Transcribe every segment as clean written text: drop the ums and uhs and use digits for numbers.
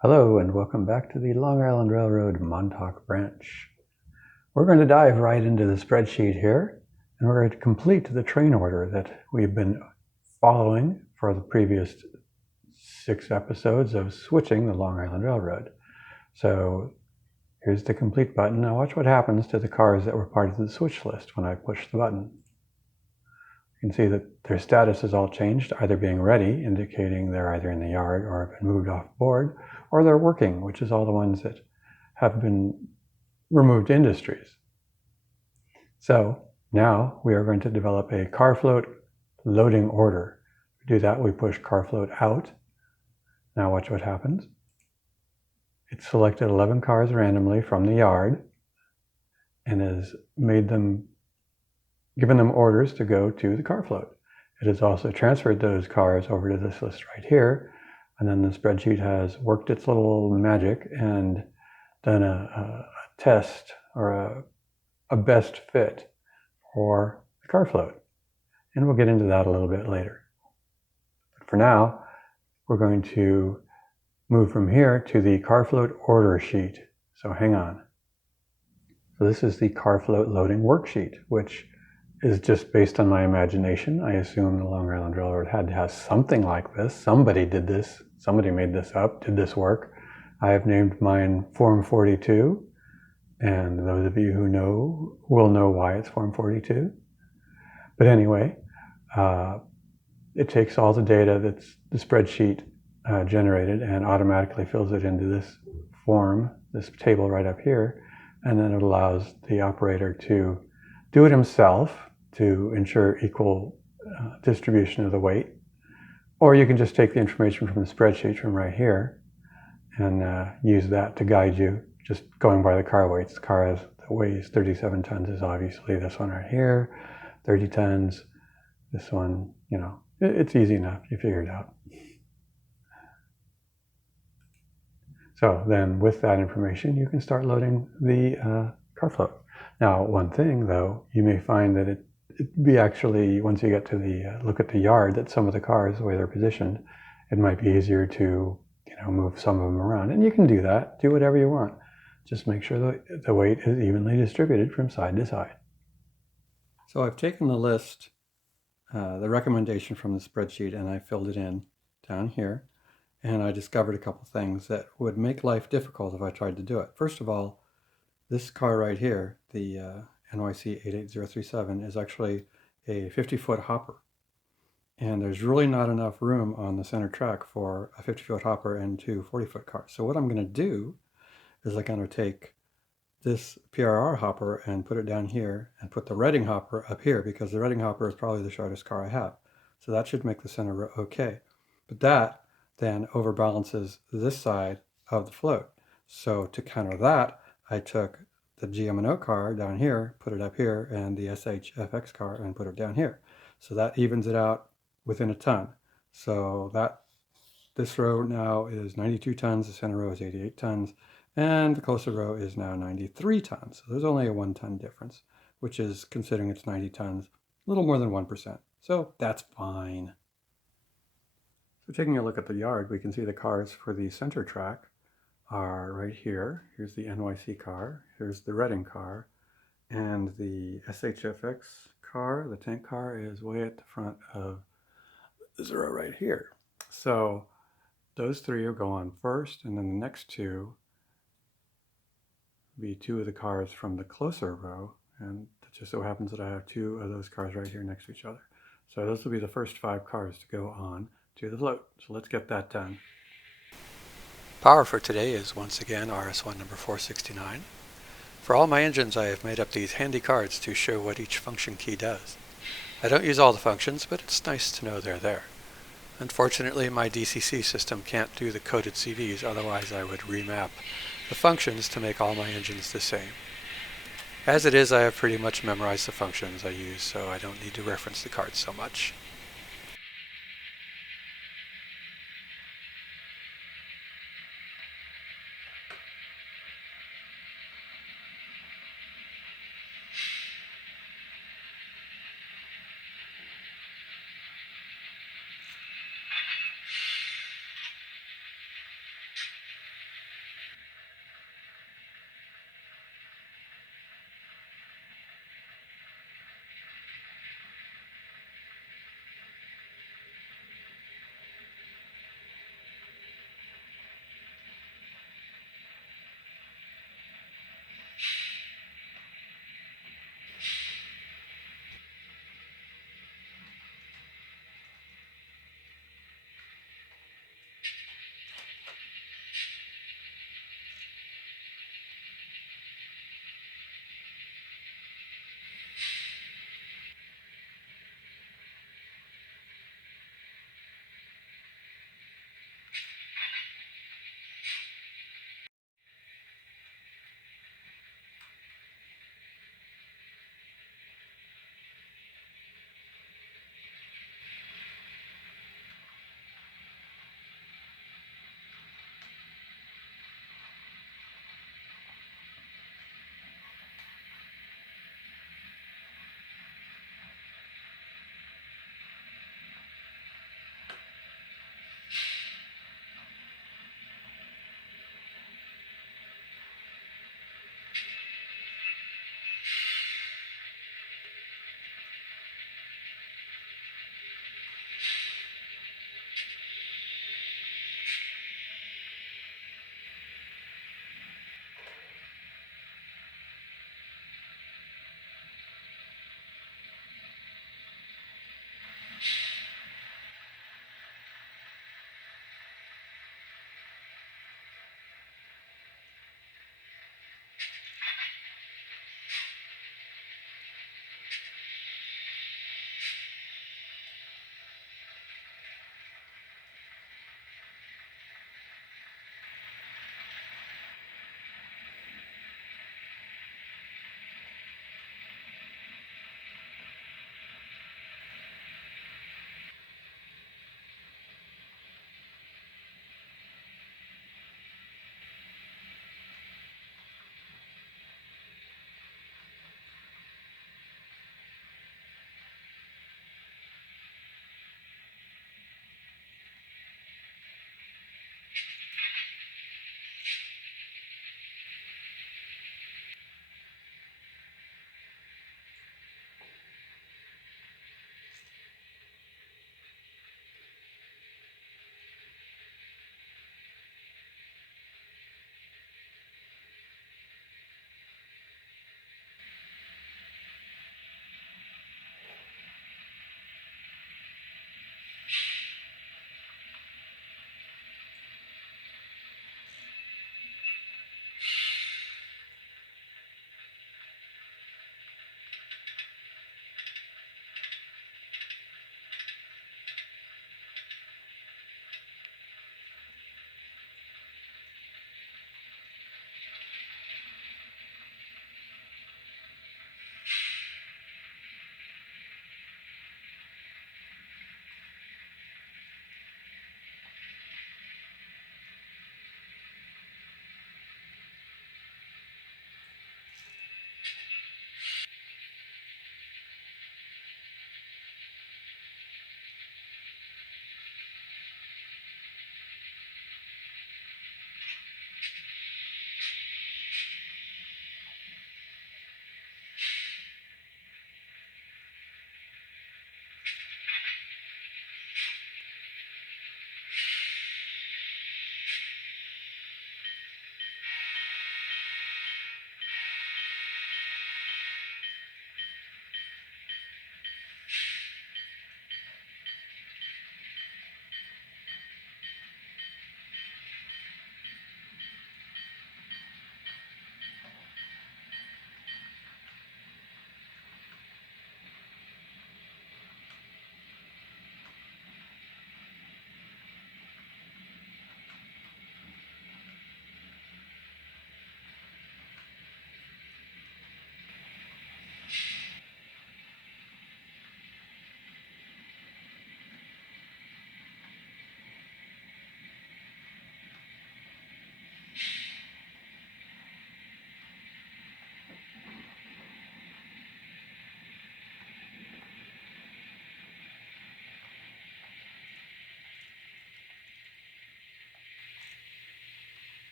Hello and welcome back to the Long Island Railroad Montauk branch. We're going to dive right into the spreadsheet here, and we're going to complete the train order that we've been following for the previous 6 episodes of switching the Long Island Railroad. So here's the complete button. Now watch what happens to the cars that were part of the switch list when I push the button. You can see that their status is all changed, either being ready, indicating they're either in the yard or have been moved off board, or they're working, which is all the ones that have been removed industries. So now we are going to develop a Carfloat loading order. To do that, we push Carfloat out. Now watch what happens. It selected 11 cars randomly from the yard and has given them orders to go to the Carfloat. It has also transferred those cars over to this list right here, and then the spreadsheet has worked its little magic and done a test or a best fit for the Carfloat. And we'll get into that a little bit later. But for now, we're going to move from here to the Carfloat order sheet. So hang on. So this is the Carfloat loading worksheet, which is just based on my imagination. I assume the Long Island Railroad had to have something like this. Somebody did this. Somebody made this up, did this work. I have named mine Form 42, and those of you who know will know why it's Form 42. But anyway, it takes all the data that's the spreadsheet generated and automatically fills it into this form, this table right up here, and then it allows the operator to do it himself to ensure equal distribution of the weight. Or you can just take the information from the spreadsheet from right here and use that to guide you, just going by the car weights. The car that weighs 37 tons is obviously this one right here, 30 tons, this one, it's easy enough, you figure it out. So then with that information, you can start loading the Carfloat. Now, one thing though, you may find that it'd be actually, once you get to the look at the yard, that some of the cars, the way they're positioned, it might be easier to move some of them around. And you can do that, do whatever you want. Just make sure that the weight is evenly distributed from side to side. So I've taken the list, the recommendation from the spreadsheet, and I filled it in down here. And I discovered a couple things that would make life difficult if I tried to do it. First of all, this car right here, the NYC 88037, is actually a 50-foot hopper. And there's really not enough room on the center track for a 50-foot hopper and 2 40-foot cars. So what I'm going to do is I'm going to take this PRR hopper and put it down here and put the Reading hopper up here, because the Reading hopper is probably the shortest car I have. So that should make the center row okay. But that then overbalances this side of the float. So to counter that, I took the GM&O car down here, put it up here, and the SHFX car and put it down here. So that evens it out within a ton. So this row now is 92 tons, the center row is 88 tons, and the closer row is now 93 tons. So there's only a 1 ton difference, which is, considering it's 90 tons, a little more than 1%. So that's fine. So taking a look at the yard, we can see the cars for the center track are right here. Here's the NYC car, here's the Reading car, and the SHFX car, the tank car, is way at the front of this row right here. So those 3 will go on first, and then the next 2 will be 2 of the cars from the closer row, and it just so happens that I have 2 of those cars right here next to each other. So those will be the first 5 cars to go on to the float. So let's get that done. Power for today is once again RS1 number 469. For all my engines, I have made up these handy cards to show what each function key does. I don't use all the functions, but it's nice to know they're there. Unfortunately, my DCC system can't do the coded CVs, otherwise I would remap the functions to make all my engines the same. As it is, I have pretty much memorized the functions I use, so I don't need to reference the cards so much.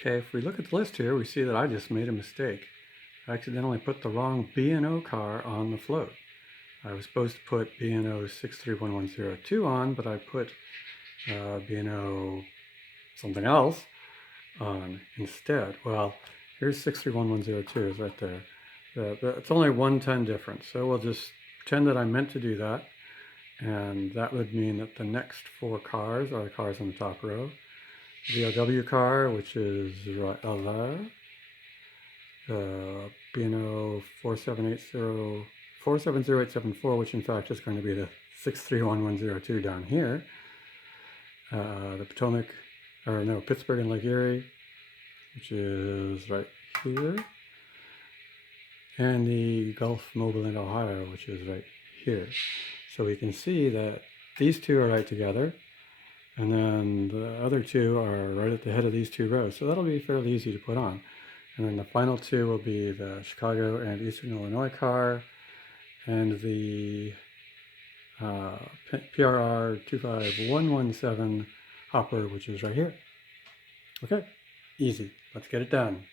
Okay, if we look at the list here, we see that I just made a mistake. I accidentally put the wrong B&O car on the float. I was supposed to put B&O 631102 on, but I put B&O something else on instead. Well, here's 631102 is right there. It's only 110 difference, so we'll just pretend that I meant to do that, and that would mean that the next 4 cars are the cars on the top row. The VLW car, which is LIRR, B&O 470874, which in fact is going to be the 631102 down here. The Pittsburgh and Lake Erie, which is right here. And the Gulf Mobile in Ohio, which is right here. So we can see that these 2 are right together, and then the other 2 are right at the head of these 2 rows. So that'll be fairly easy to put on. And then the final 2 will be the Chicago and Eastern Illinois car, and the PRR 25117 hopper, which is right here. Okay, easy. Let's get it done.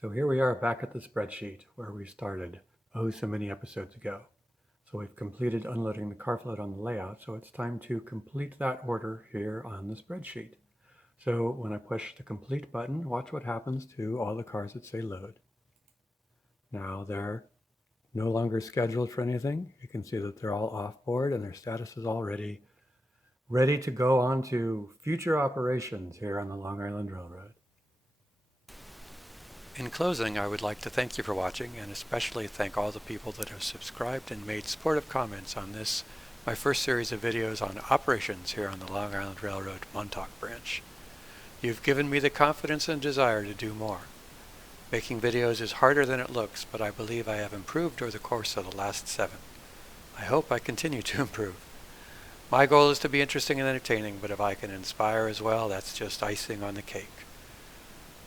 So here we are back at the spreadsheet where we started so many episodes ago. So we've completed unloading the Carfloat on the layout, so it's time to complete that order here on the spreadsheet. So when I push the complete button, watch what happens to all the cars that say load. Now they're no longer scheduled for anything. You can see that they're all off board and their status is already ready to go on to future operations here on the Long Island Railroad. In closing, I would like to thank you for watching, and especially thank all the people that have subscribed and made supportive comments on this, my first series of videos on operations here on the Long Island Railroad Montauk branch. You've given me the confidence and desire to do more. Making videos is harder than it looks, but I believe I have improved over the course of the last 7. I hope I continue to improve. My goal is to be interesting and entertaining, but if I can inspire as well, that's just icing on the cake.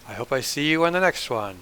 I hope I see you on the next one.